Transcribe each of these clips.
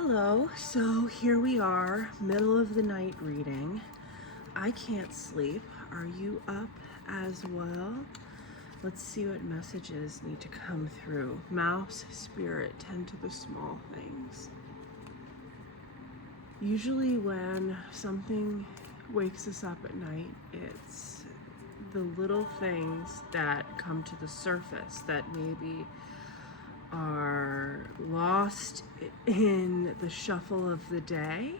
Hello, so here we are, middle of the night reading. I can't sleep. Are you up as well? Let's see what messages need to come through. Mouse, spirit, tend to the small things. Usually when something wakes us up at night, it's the little things that come to the surface that maybe are lost in the shuffle of the day,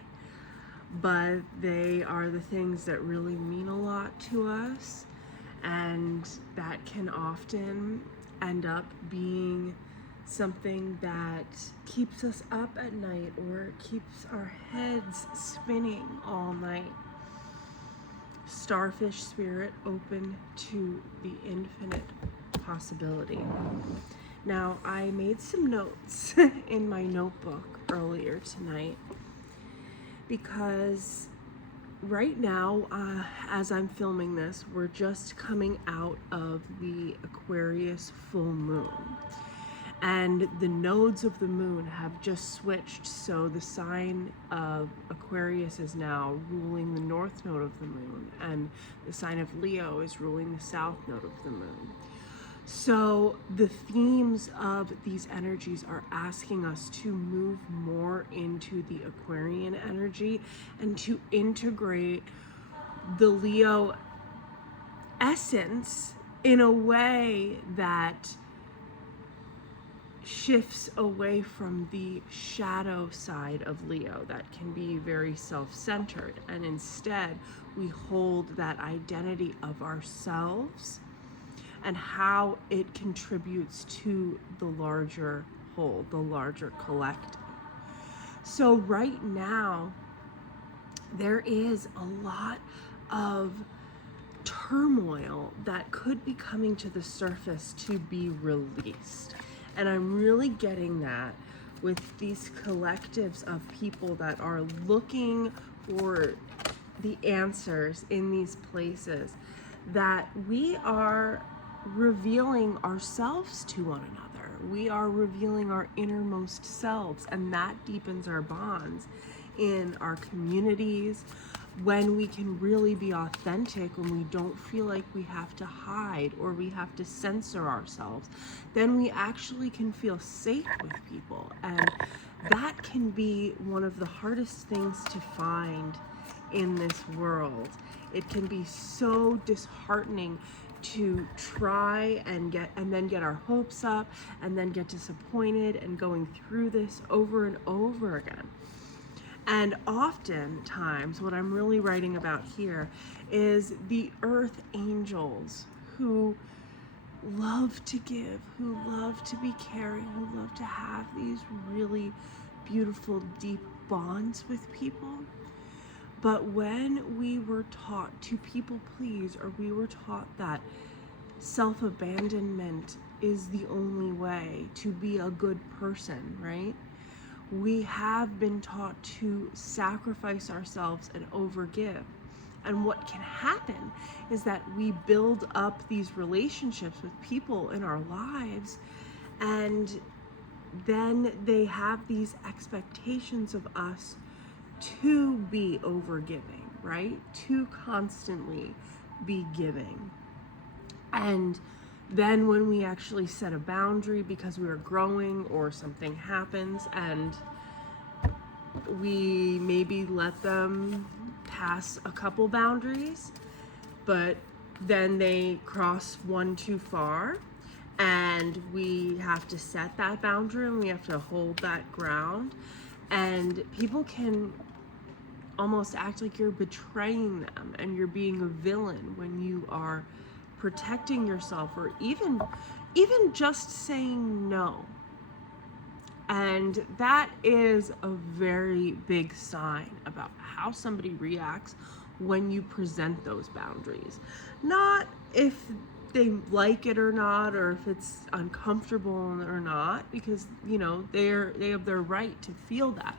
but they are the things that really mean a lot to us, and that can often end up being something that keeps us up at night or keeps our heads spinning all night. Starfish spirit, open to the infinite possibility. Now, I made some notes in my notebook earlier tonight because right now, as I'm filming this, we're just coming out of the Aquarius full moon. And the nodes of the moon have just switched, so the sign of Aquarius is now ruling the north node of the moon, and the sign of Leo is ruling the south node of the moon. So the themes of these energies are asking us to move more into the Aquarian energy and to integrate the Leo essence in a way that shifts away from the shadow side of Leo that can be very self-centered, and instead we hold that identity of ourselves and how it contributes to the larger whole, the larger collective. So right now, there is a lot of turmoil that could be coming to the surface to be released. And I'm really getting that with these collectives of people that are looking for the answers in these places, that we are revealing ourselves to one another. We are revealing our innermost selves, and that deepens our bonds in our communities when we can really be authentic, when we don't feel like we have to hide or we have to censor ourselves. Then we actually can feel safe with people, and that can be one of the hardest things to find in this world. It can be so disheartening to try and then get our hopes up and then get disappointed and going through this over and over again. And oftentimes what I'm really writing about here is the earth angels who love to give, who love to be caring, who love to have these really beautiful, deep bonds with people. But when we were taught to people please, or we were taught that self-abandonment is the only way to be a good person, right? We have been taught to sacrifice ourselves and overgive. And what can happen is that we build up these relationships with people in our lives, and then they have these expectations of us to be overgiving, right? To constantly be giving. And then when we actually set a boundary because we are growing or something happens and we maybe let them pass a couple boundaries, but then they cross one too far, and we have to set that boundary and we have to hold that ground, and people can almost act like you're betraying them and you're being a villain when you are protecting yourself, or even just saying no. And that is a very big sign about how somebody reacts when you present those boundaries. Not if they like it or not, or if it's uncomfortable or not, because they have their right to feel that.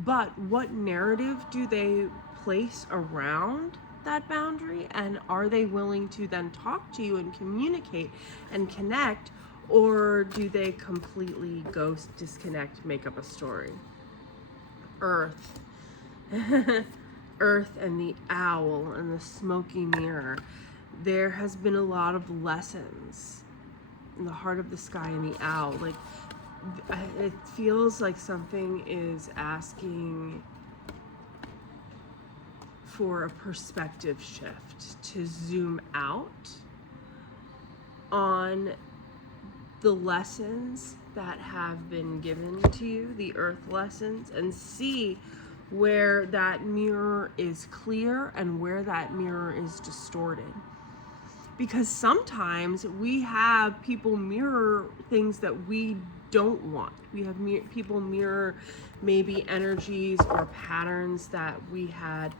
But what narrative do they place around that boundary, and are they willing to then talk to you and communicate and connect, or do they completely ghost, disconnect, make up a story? Earth. Earth and the owl and the smoky mirror. There has been a lot of lessons in the heart of the sky and the owl. Like, it feels like something is asking for a perspective shift, to zoom out on the lessons that have been given to you, the earth lessons, and see where that mirror is clear and where that mirror is distorted. Because sometimes we have people mirror things that we don't want. We have people mirror maybe energies or patterns that we had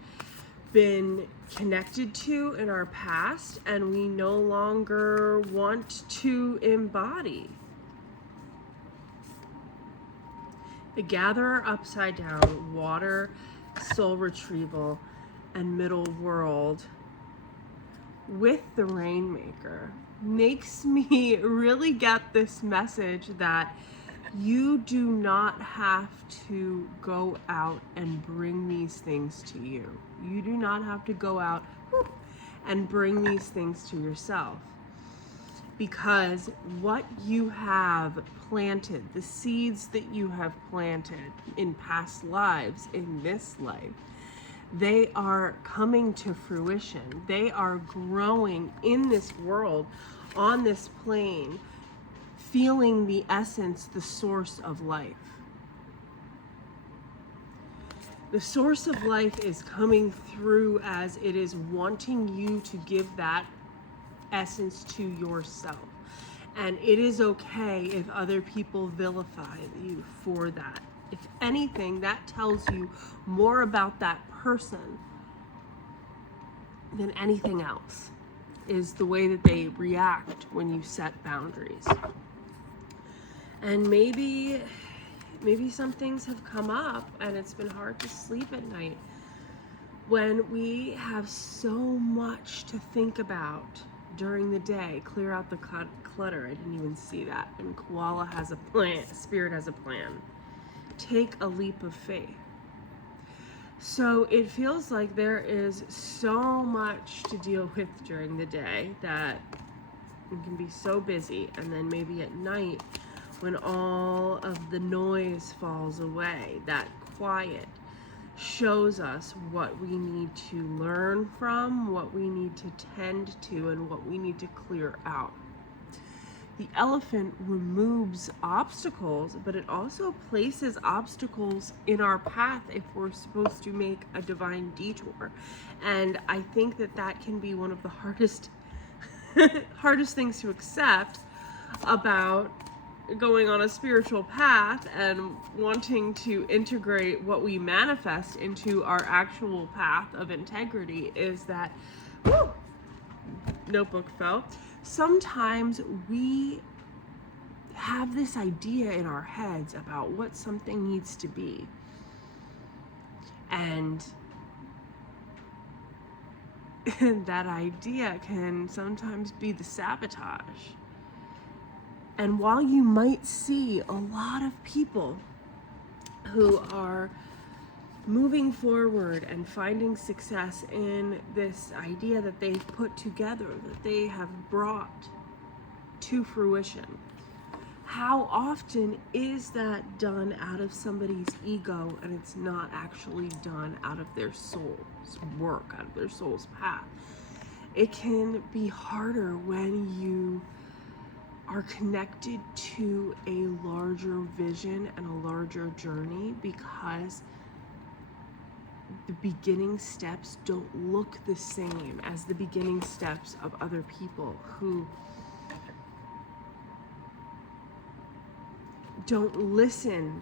been connected to in our past and we no longer want to embody. The Gatherer upside down, water, soul retrieval, and middle world with the Rainmaker makes me really get this message that you do not have to go out and bring these things to you. You do not have to go out and bring these things to yourself. Because what you have planted, the seeds that you have planted in past lives, in this life, they are coming to fruition. They are growing in this world, on this plane, feeling the essence, the source of life. The source of life is coming through as it is wanting you to give that essence to yourself. And it is okay if other people vilify you for that. If anything, that tells you more about that person than anything else, is the way that they react when you set boundaries. And maybe some things have come up and it's been hard to sleep at night when we have so much to think about during the day. Clear out the clutter. I didn't even see that. And Koala has a plan. Spirit has a plan. Take a leap of faith. So it feels like there is so much to deal with during the day that you can be so busy, and then maybe at night when all of the noise falls away, that quiet shows us what we need to learn from, what we need to tend to, and what we need to clear out. The elephant removes obstacles, but it also places obstacles in our path if we're supposed to make a divine detour. And I think that that can be one of the hardest things to accept about going on a spiritual path and wanting to integrate what we manifest into our actual path of integrity, is that, notebook fell. Sometimes we have this idea in our heads about what something needs to be. And that idea can sometimes be the sabotage. And while you might see a lot of people who are moving forward and finding success in this idea that they've put together, that they have brought to fruition, how often is that done out of somebody's ego and it's not actually done out of their soul's work, out of their soul's path? It can be harder when you are connected to a larger vision and a larger journey, because the beginning steps don't look the same as the beginning steps of other people who don't listen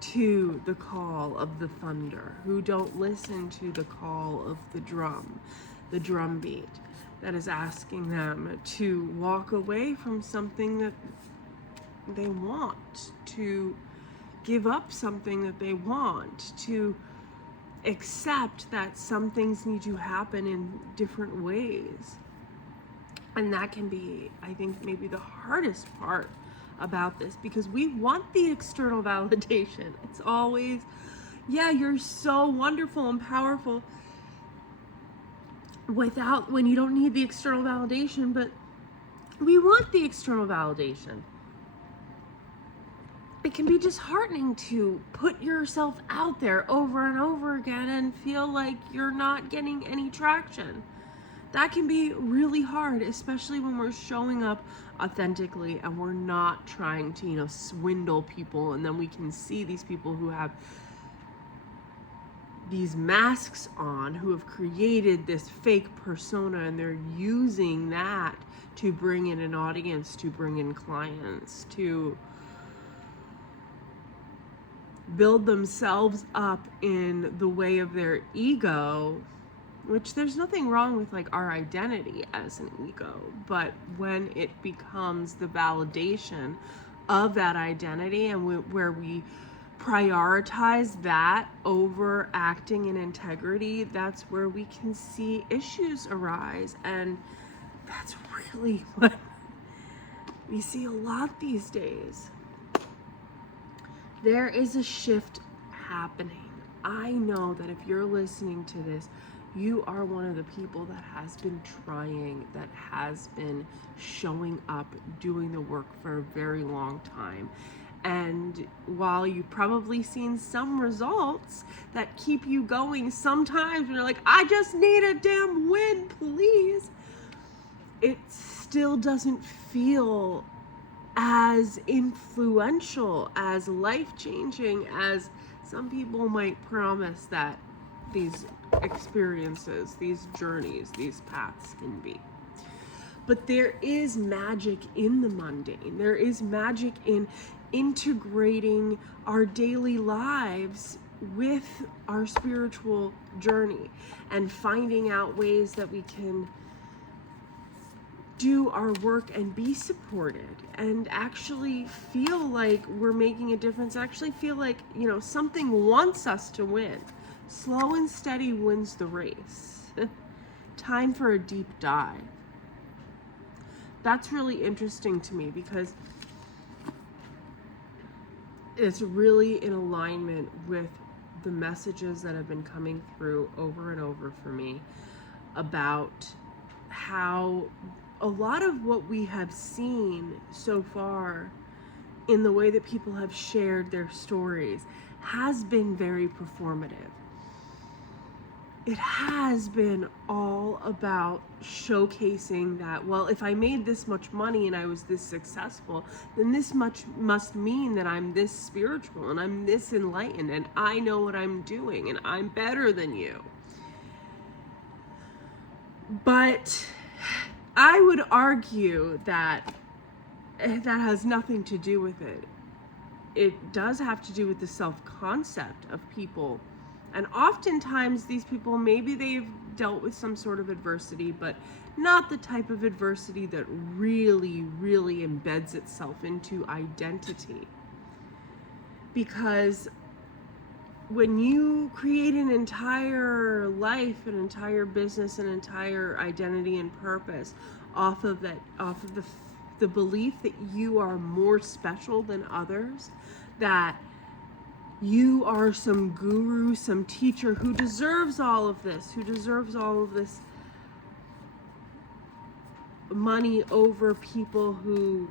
to the call of the thunder, who don't listen to the call of the drum beat that is asking them to walk away from something that they want, to give up something that they want, to accept that some things need to happen in different ways. And that can be, I think, maybe the hardest part about this, because we want the external validation. It's always, Yeah, you're so wonderful and powerful when you don't need the external validation, but we want the external validation. It can be disheartening to put yourself out there over and over again and feel like you're not getting any traction. That can be really hard, especially when we're showing up authentically and we're not trying to, swindle people. And then we can see these people who have these masks on, who have created this fake persona, and they're using that to bring in an audience, to bring in clients, to build themselves up in the way of their ego, which there's nothing wrong with like our identity as an ego, but when it becomes the validation of that identity and where we prioritize that over acting in integrity, that's where we can see issues arise. And that's really what we see a lot these days. There is a shift happening. I know that if you're listening to this, you are one of the people that has been trying, that has been showing up, doing the work for a very long time. And while you've probably seen some results that keep you going, sometimes when you're like, I just need a damn win, please, it still doesn't feel as influential, as life-changing as some people might promise that these experiences, these journeys, these paths can be. But there is magic in the mundane. There is magic in integrating our daily lives with our spiritual journey and finding out ways that we can do our work and be supported and actually feel like we're making a difference, actually feel like, something wants us to win. Slow and steady wins the race. Time for a deep dive. That's really interesting to me because it's really in alignment with the messages that have been coming through over and over for me about how a lot of what we have seen so far in the way that people have shared their stories has been very performative. It has been all about showcasing that, well, if I made this much money and I was this successful, then this much must mean that I'm this spiritual and I'm this enlightened and I know what I'm doing and I'm better than you. But I would argue that that has nothing to do with it. It does have to do with the self-concept of people. And oftentimes these people, maybe they've dealt with some sort of adversity, but not the type of adversity that really, really embeds itself into identity. Because when you create an entire life, an entire business, an entire identity and purpose off of the belief that you are more special than others, that you are some guru, some teacher who deserves all of this, money over people who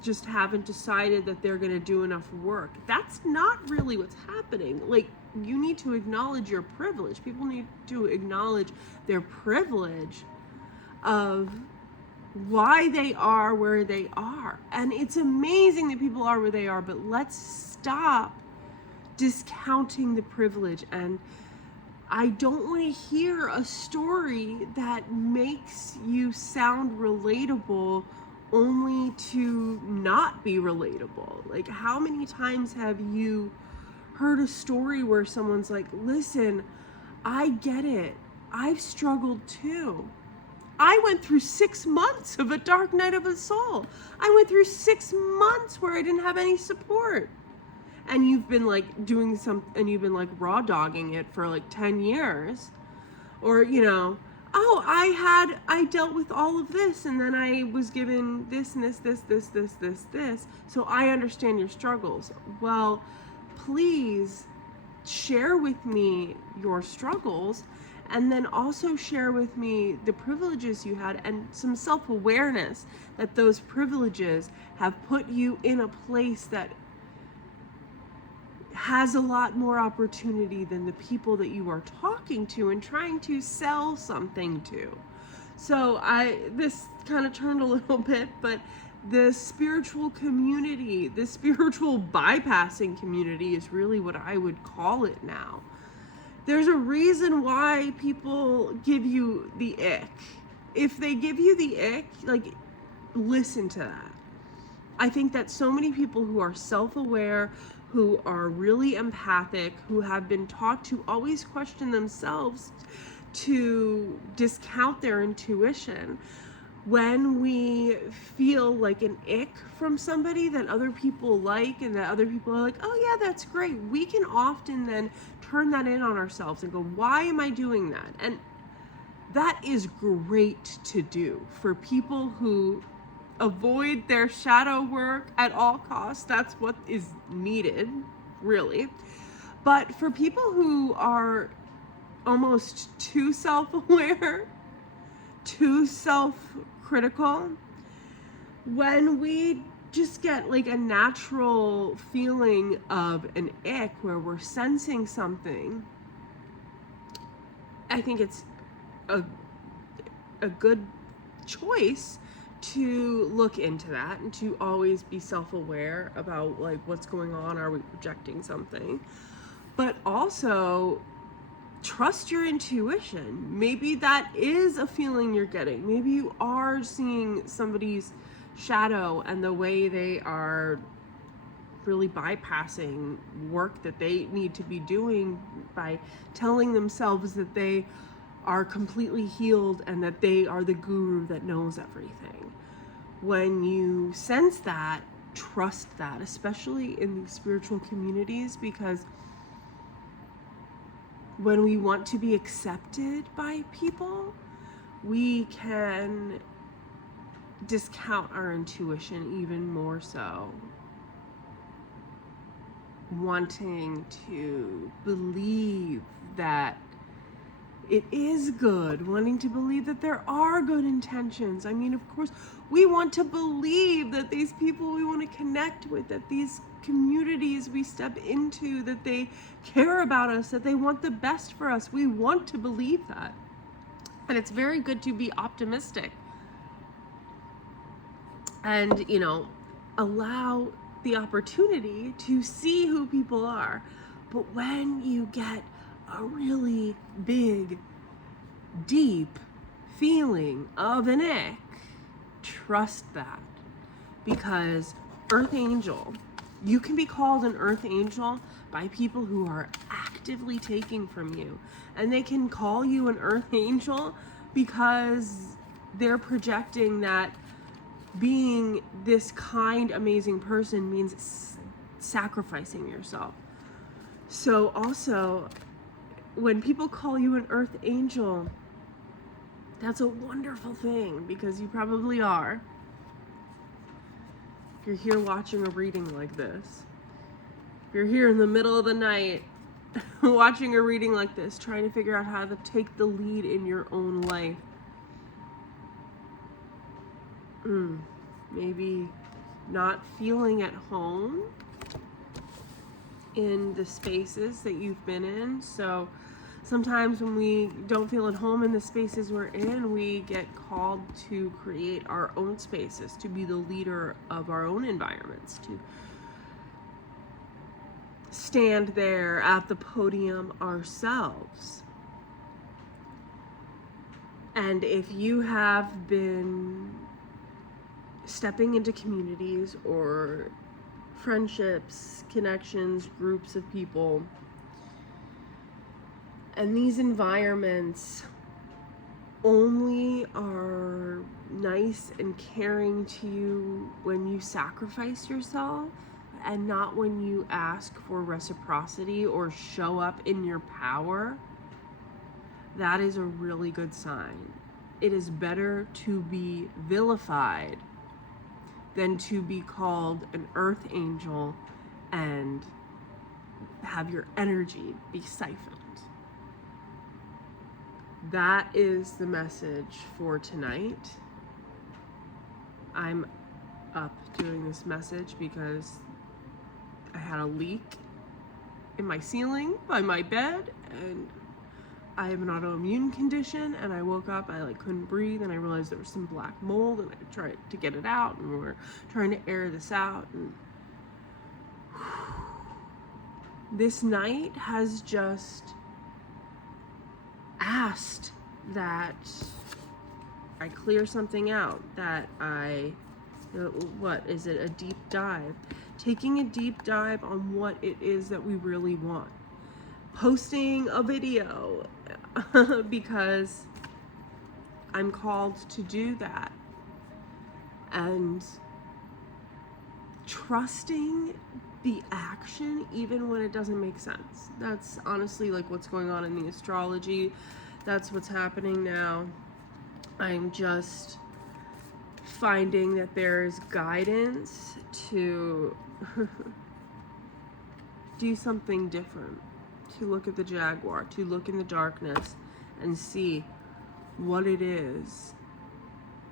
just haven't decided that they're going to do enough work. That's not really what's happening. Like, you need to acknowledge your privilege. People need to acknowledge their privilege of why they are where they are. And it's amazing that people are where they are, but let's stop discounting the privilege. And I don't want to hear a story that makes you sound relatable only to not be relatable. Like, how many times have you heard a story where someone's like, listen, I get it. I've struggled too. I went through 6 months of a dark night of the soul. I went through 6 months where I didn't have any support. And you've been like and you've been like raw dogging it for like 10 years. Or, I dealt with all of this and then I was given this and this. So I understand your struggles. Well, please share with me your struggles, and then also share with me the privileges you had and some self-awareness that those privileges have put you in a place that has a lot more opportunity than the people that you are talking to and trying to sell something to. So this kind of turned a little bit, but the spiritual community, the spiritual bypassing community is really what I would call it now. There's a reason why people give you the ick. If they give you the ick, like, listen to that. I think that so many people who are self-aware, who are really empathic, who have been taught to always question themselves, to discount their intuition, when we feel like an ick from somebody that other people like and that other people are like, oh yeah, that's great, we can often then turn that in on ourselves and go, why am I doing that? And that is great to do for people who avoid their shadow work at all costs. That's what is needed, really. But for people who are almost too self-aware, too self-critical, when we just get like a natural feeling of an ick where we're sensing something, I think it's a good choice to look into that and to always be self-aware about like what's going on. Are we projecting something? But also trust your intuition. Maybe that is a feeling you're getting. Maybe you are seeing somebody's shadow and the way they are really bypassing work that they need to be doing by telling themselves that they are completely healed and that they are the guru that knows everything. When you sense that, trust that, especially in these spiritual communities, because when we want to be accepted by people, we can discount our intuition even more so. Wanting to believe that it is good, wanting to believe that there are good intentions. I mean, of course, we want to believe that these people we want to connect with, that these communities we step into, that they care about us, that they want the best for us. We want to believe that. And it's very good to be optimistic and, you know, allow the opportunity to see who people are. But when you get a really big, deep feeling of an ick, trust that. Because Earth Angel, you can be called an Earth Angel by people who are actively taking from you. And they can call you an Earth Angel because they're projecting that being this kind, amazing person means sacrificing yourself. So also, when people call you an Earth Angel, that's a wonderful thing, because you probably are. If you're here watching a reading like this, if you're here in the middle of the night watching a reading like this, trying to figure out how to take the lead in your own life, maybe not feeling at home in the spaces that you've been in. So sometimes when we don't feel at home in the spaces we're in, we get called to create our own spaces, to be the leader of our own environments, to stand there at the podium ourselves. And if you have been stepping into communities or friendships, connections, groups of people, and these environments only are nice and caring to you when you sacrifice yourself and not when you ask for reciprocity or show up in your power, that is a really good sign. It is better to be vilified than to be called an Earth Angel and have your energy be siphoned. That is the message for tonight. I'm up doing this message because I had a leak in my ceiling by my bed, and I have an autoimmune condition, and I woke up, I couldn't breathe, and I realized there was some black mold, and I tried to get it out, and we're trying to air this out, and this night has just asked that I clear something out, that what is it, a deep dive? Taking a deep dive on what it is that we really want. Posting a video because I'm called to do that. And trusting the action even when it doesn't make sense. That's honestly what's going on in the astrology. That's what's happening now. I'm just finding that there's guidance to do something different, to look at the jaguar, to look in the darkness and see what it is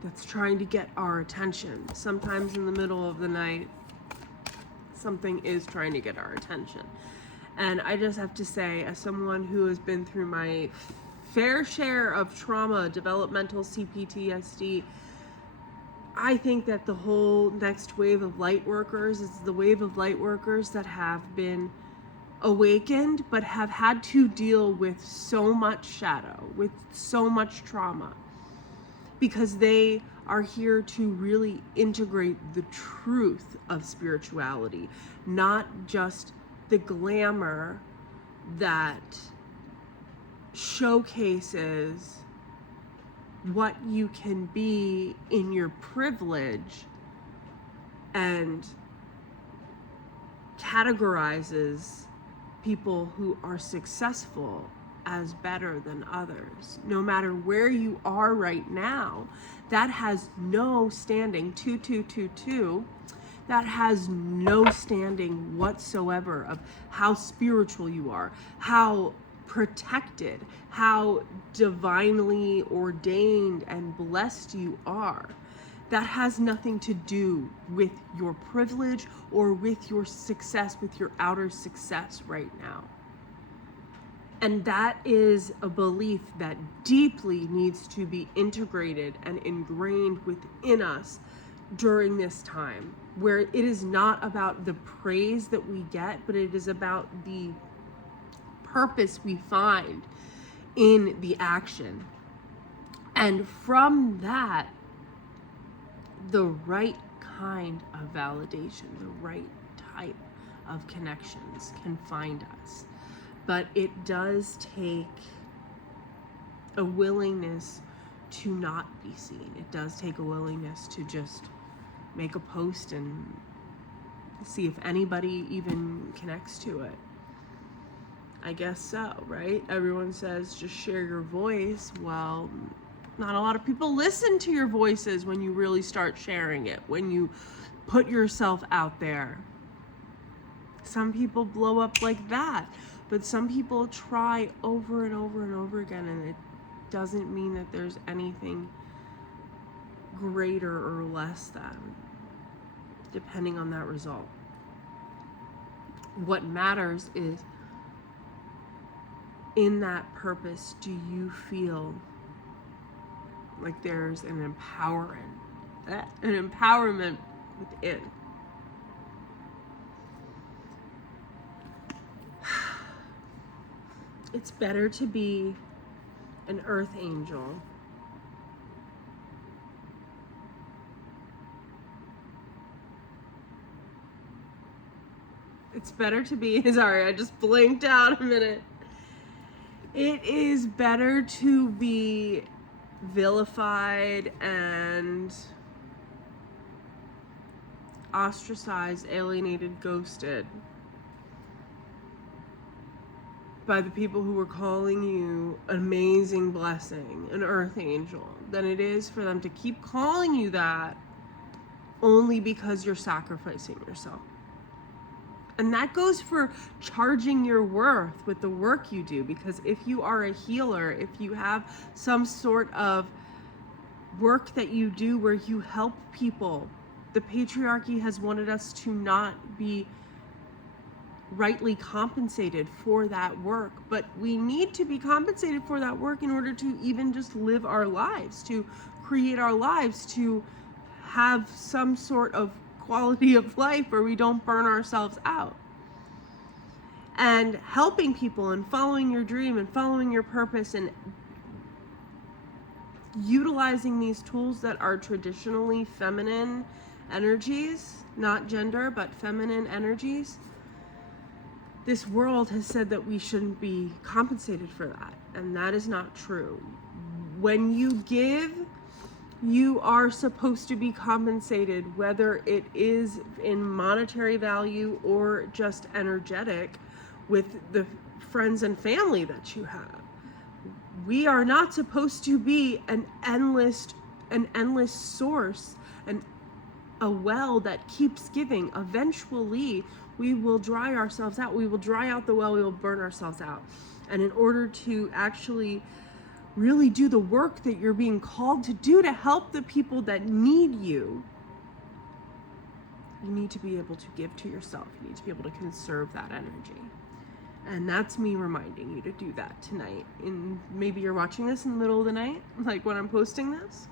that's trying to get our attention. Sometimes in the middle of the night, something is trying to get our attention. And I just have to say, as someone who has been through my fair share of trauma, developmental CPTSD, I think that the whole next wave of light workers is the wave of light workers that have been awakened but have had to deal with so much shadow, with so much trauma, because they are here to really integrate the truth of spirituality, not just the glamour that showcases what you can be in your privilege and categorizes people who are successful as better than others. No matter where you are right now, that has no standing. 2222, that has no standing whatsoever of how spiritual you are, how protected, how divinely ordained and blessed you are. That has nothing to do with your privilege or with your success, with your outer success right now. And that is a belief that deeply needs to be integrated and ingrained within us during this time, where it is not about the praise that we get, but it is about the purpose we find in the action. And from that, the right kind of validation, the right type of connections can find us. But it does take a willingness to not be seen. It does take a willingness to just make a post and see if anybody even connects to it. I guess so, right? Everyone says just share your voice. Well, not a lot of people listen to your voices when you really start sharing it, when you put yourself out there. Some people blow up like that, but some people try over and over and over again, and it doesn't mean that there's anything greater or less than, depending on that result. What matters is, in that purpose, do you feel like there's an empowerment within? It's better to be an earth angel it's better to be, sorry, I just blinked out a minute. It is better to be vilified and ostracized, alienated, ghosted by the people who were calling you an amazing blessing, an earth angel, than it is for them to keep calling you that only because you're sacrificing yourself. And that goes for charging your worth with the work you do, because if you are a healer, if you have some sort of work that you do where you help people, the patriarchy has wanted us to not be rightly compensated for that work, but we need to be compensated for that work in order to even just live our lives, to create our lives, to have some sort of quality of life where we don't burn ourselves out. And helping people and following your dream and following your purpose and utilizing these tools that are traditionally feminine energies, not gender, but feminine energies, this world has said that we shouldn't be compensated for that. And that is not true. When you give, you are supposed to be compensated, whether it is in monetary value or just energetic with the friends and family that you have. We are not supposed to be an endless source, a well that keeps giving. Eventually, we will dry ourselves out. We will dry out the well, we will burn ourselves out. And in order to actually really do the work that you're being called to do to help the people that need you, you need to be able to give to yourself. You need to be able to conserve that energy. And that's me reminding you to do that tonight. And maybe you're watching this in the middle of the night, like when I'm posting this.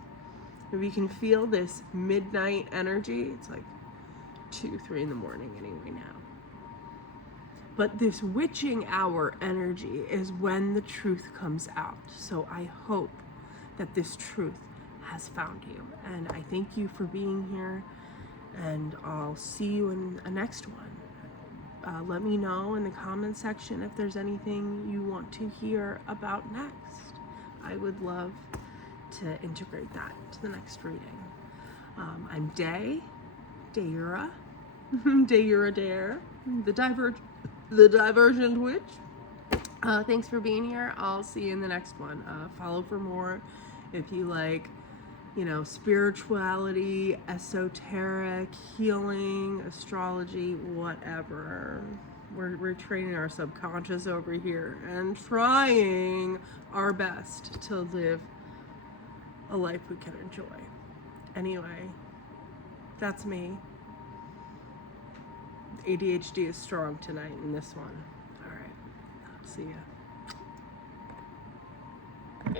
Maybe you can feel this midnight energy. It's like 2, 3 in the morning anyway now. But this witching hour energy is when the truth comes out. So I hope that this truth has found you. And I thank you for being here. And I'll see you in a next one. Let me know in the comment section if there's anything you want to hear about next. I would love to integrate that to the next reading. I'm Dayura, Dayura Dare, the Divergent Witch. Thanks for being here. I'll see you in the next one. Follow for more if you like, spirituality, esoteric, healing, astrology, whatever. We're training our subconscious over here and trying our best to live a life we can enjoy. Anyway, that's me. ADHD is strong tonight in this one. All right, see ya.